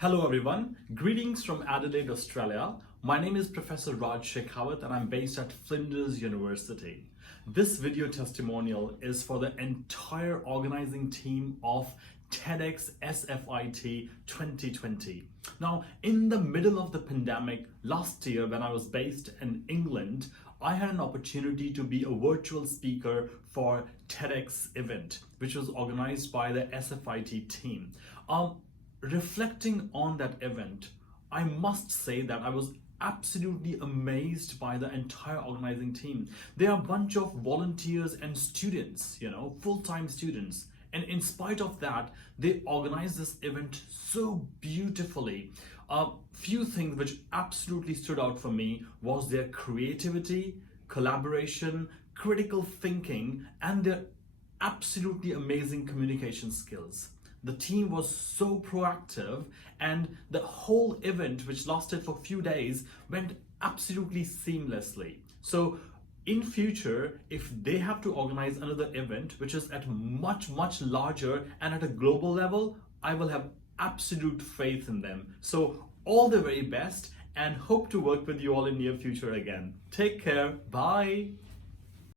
Hello everyone, greetings from Adelaide, Australia. My name is Professor Raj Shekhawat and I'm based at Flinders University. This video testimonial is for the entire organizing team of TEDxSFIT 2020. Now, in the middle of the pandemic last year when I was based in England, I had an opportunity to be a virtual speaker for TEDx event, which was organized by the SFIT team. Reflecting on that event, I must say that I was absolutely amazed by the entire organizing team. They are a bunch of volunteers and students, full-time students. And in spite of that, they organized this event so beautifully. Few things which absolutely stood out for me was their creativity, collaboration, critical thinking, and their absolutely amazing communication skills. The team was so proactive and the whole event, which lasted for a few days, went absolutely seamlessly. So in future, if they have to organize another event, which is at much larger and at a global level, I will have absolute faith in them. So all the very best and hope to work with you all in near future again. Take care. Bye.